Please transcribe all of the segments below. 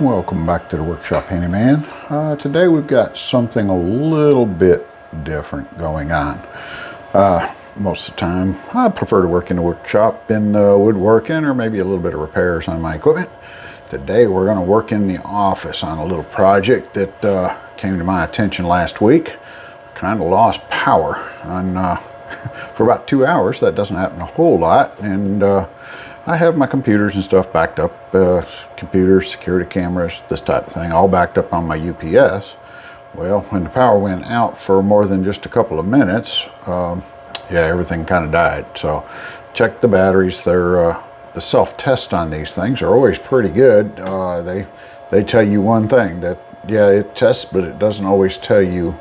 Welcome back to the workshop, Handyman. Today we've got something a little bit different going on. Most of the time I prefer to work in the workshop in woodworking or maybe a little bit of repairs on my equipment. Today we're going to work in the office on a little project that came to my attention last week. Kind of lost power on for about 2 hours. That doesn't happen a whole lot, and I have my computers and stuff backed up, computers, security cameras, this type of thing, all backed up on my UPS. Well, when the power went out for more than just a couple of minutes, everything kind of died. So check the batteries. They're the self-test on these things are always pretty good. They tell you one thing, that it tests, but it doesn't always tell you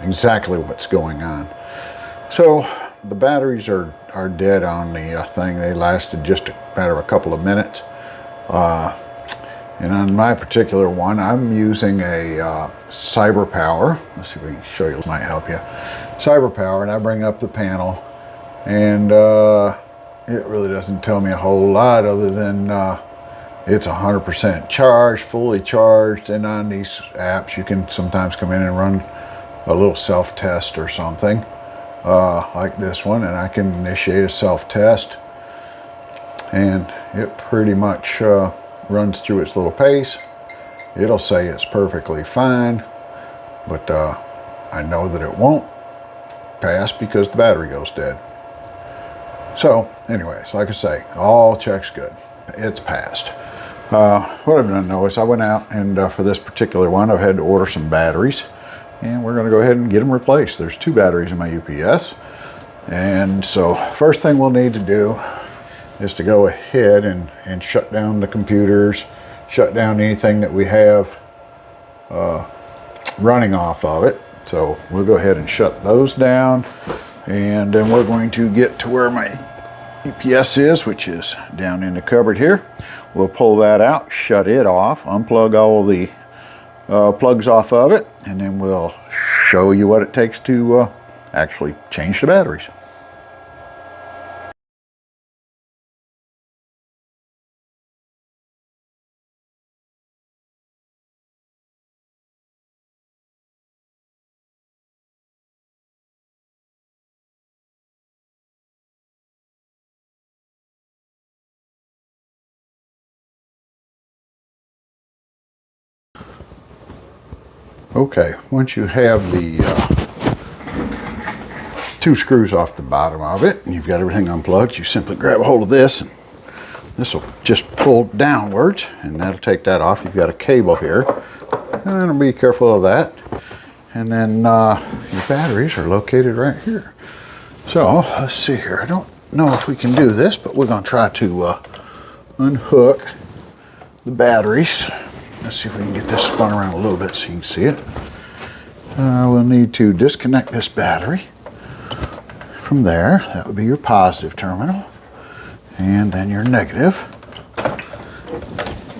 exactly what's going on. So the batteries are dead on the thing. They lasted just a matter of a couple of minutes. And on my particular one, I'm using a Cyber Power. Let's see if we can show you, it might help you. Cyber Power, and I bring up the panel, and it really doesn't tell me a whole lot other than it's 100% charged, fully charged. And on these apps, you can sometimes come in and run a little self-test or something. Like this one, and I can initiate a self-test, and it pretty much runs through its little pace. It'll say it's perfectly fine, but I know that it won't pass because the battery goes dead. So anyways, like I say, all checks good. It's passed. What I've done though is I went out and for this particular one I've had to order some batteries, and we're going to go ahead and get them replaced. There's 2 batteries in my UPS, and so first thing we'll need to do is to go ahead and shut down the computers, shut down anything that we have running off of it. So we'll go ahead and shut those down, and then we're going to get to where my UPS is, which is down in the cupboard here. We'll pull that out, shut it off, unplug all the plugs off of it, and then we'll show you what it takes to actually change the batteries. Okay, once you have the 2 screws off the bottom of it and you've got everything unplugged, you simply grab a hold of this, and this will just pull downwards, and that'll take that off. You've got a cable here, and be careful of that. And then your batteries are located right here. So let's see here. I don't know if we can do this, but we're going to try to unhook the batteries. Let's see if we can get this spun around a little bit so you can see it. We'll need to disconnect this battery from there. That would be your positive terminal, and then your negative.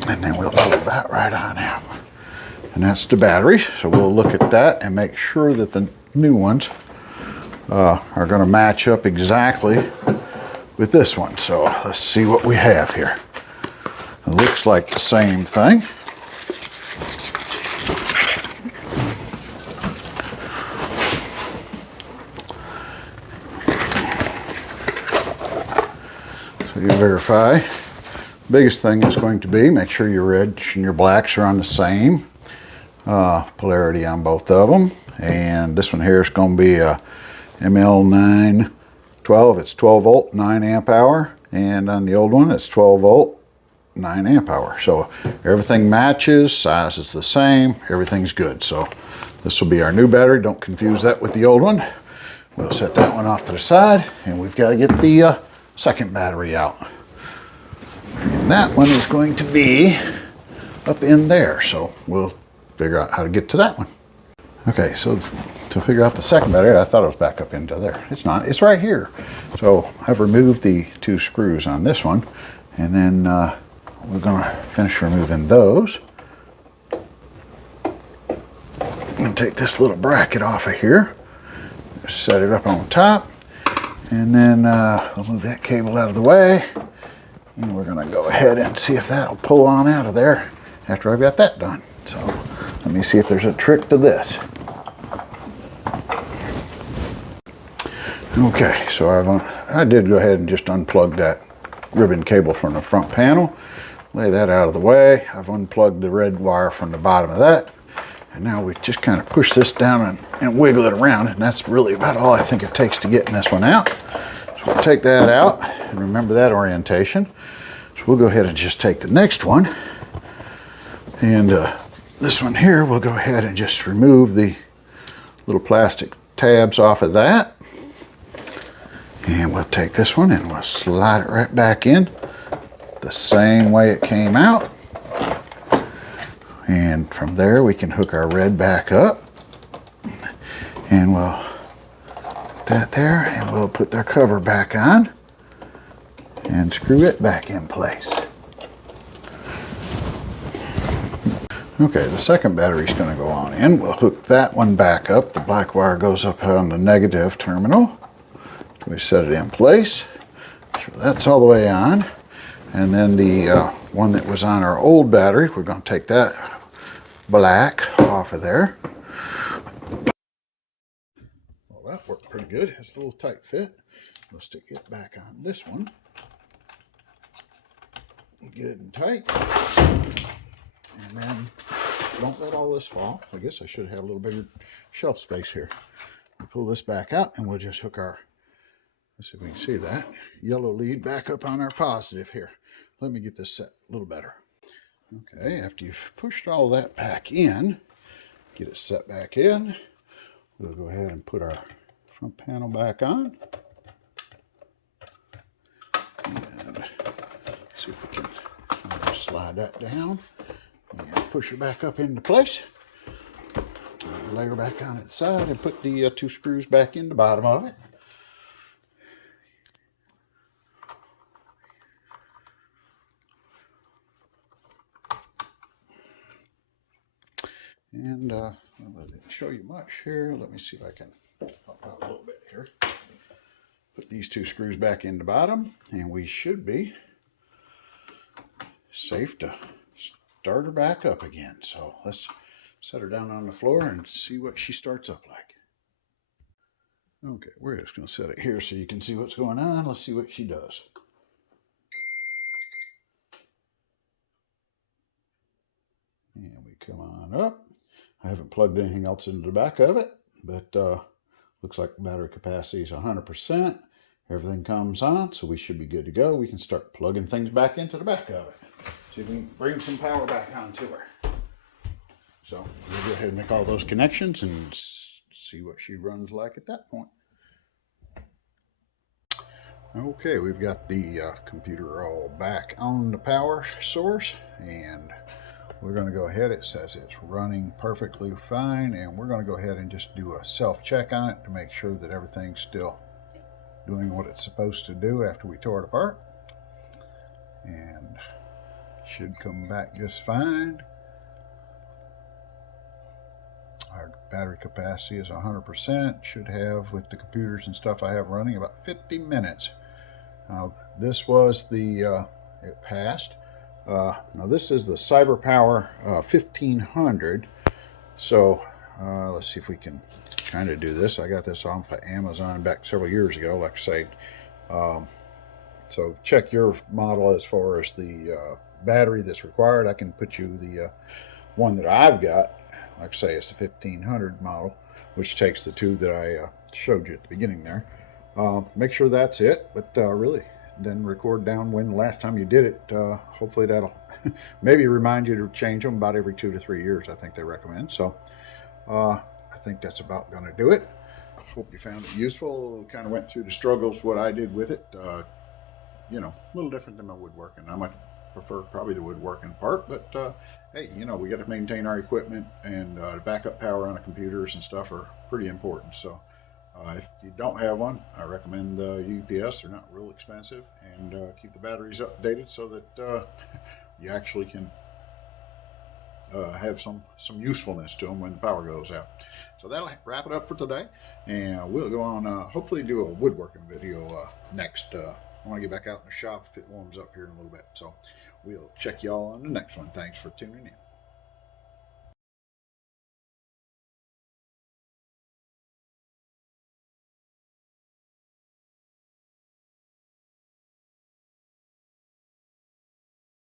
And then we'll pull that right on out. And that's the battery. So we'll look at that and make sure that the new ones are going to match up exactly with this one. So let's see what we have here. It looks like the same thing. So you verify. The biggest thing is going to be make sure your reds and your blacks are on the same polarity on both of them. And this one here is going to be a ML912. It's 12 volt, 9 amp hour. And on the old one, it's 12 volt, 9 amp hour. So everything matches, size is the same, everything's good. So this will be our new battery. Don't confuse that with the old one. We'll set that one off to the side, and we've got to get the second battery out. And that one is going to be up in there. So we'll figure out how to get to that one. Okay, so to figure out the second battery, I thought it was back up into there. It's not, it's right here. So I've removed the 2 screws on this one, and then we're gonna finish removing those. And take this little bracket off of here, set it up on top, and then we'll move that cable out of the way, And we're going to go ahead and see if that'll pull on out of there after I've got that done. So let me see if there's a trick to this. Okay, so I did go ahead and just unplug that ribbon cable from the front panel. Lay that out of the way. I've unplugged the red wire from the bottom of that. And now we just kind of push this down and wiggle it around. And that's really about all I think it takes to getting this one out. So we'll take that out and remember that orientation. So we'll go ahead and just take the next one. And this one here, we'll go ahead and just remove the little plastic tabs off of that. And we'll take this one and we'll slide it right back in the same way it came out. And from there we can hook our red back up. And we'll put that there and we'll put their cover back on and screw it back in place. Okay, the second battery is going to go on in. We'll hook that one back up. The black wire goes up on the negative terminal. We set it in place. So that's all the way on. And then the one that was on our old battery, we're going to take that black off of there. Well, that worked pretty good. It's a little tight fit. We'll stick it back on this one. Good and tight. And then don't let all this fall. I guess I should have a little bigger shelf space here. We'll pull this back out and we'll just hook our, let's see if we can see that, yellow lead back up on our positive here. Let me get this set a little better. Okay, after you've pushed all that back in, get it set back in, we'll go ahead and put our front panel back on. And see if we can slide that down and push it back up into place. Layer back on its side and put the two screws back in the bottom of it. And I didn't show you much here. Let me see if I can help out a little bit here. Put these two screws back in the bottom, and we should be safe to start her back up again. So let's set her down on the floor and see what she starts up like. Okay, we're just going to set it here so you can see what's going on. Let's see what she does. And we come on up. I haven't plugged anything else into the back of it, but looks like the battery capacity is 100%. Everything comes on, so we should be good to go. We can start plugging things back into the back of it. See if we can bring some power back onto her. So we'll go ahead and make all those connections and see what she runs like at that point. Okay, we've got the computer all back on the power source, and we're going to go ahead. It says it's running perfectly fine, and we're going to go ahead and just do a self-check on it to make sure that everything's still doing what it's supposed to do after we tore it apart. And should come back just fine. Our battery capacity is 100%. Should have, with the computers and stuff I have running, about 50 minutes. Now, this was the, it passed. Now this is the CyberPower 1500. So let's see if we can kind of do this. I got this off of Amazon back several years ago, like I say. So check your model as far as the battery that's required. I can put you the one that I've got. Like I say, it's the 1500 model, which takes the two that I showed you at the beginning there. Make sure that's it, but really then record down when the last time you did it. Hopefully that'll maybe remind you to change them about every 2 to 3 years, I think they recommend. So I think that's about going to do it. I hope you found it useful. Kind of went through the struggles, what I did with it. You know, a little different than my woodworking. I might prefer probably the woodworking part, but hey, you know, we got to maintain our equipment, and backup power on the computers and stuff are pretty important. So if you don't have one, I recommend the UPS. They're not real expensive, and keep the batteries updated so that you actually can have some usefulness to them when the power goes out. So that'll wrap it up for today, and we'll go on hopefully do a woodworking video next I want to get back out in the shop if it warms up here in a little bit. So we'll check y'all on the next one. Thanks for tuning in.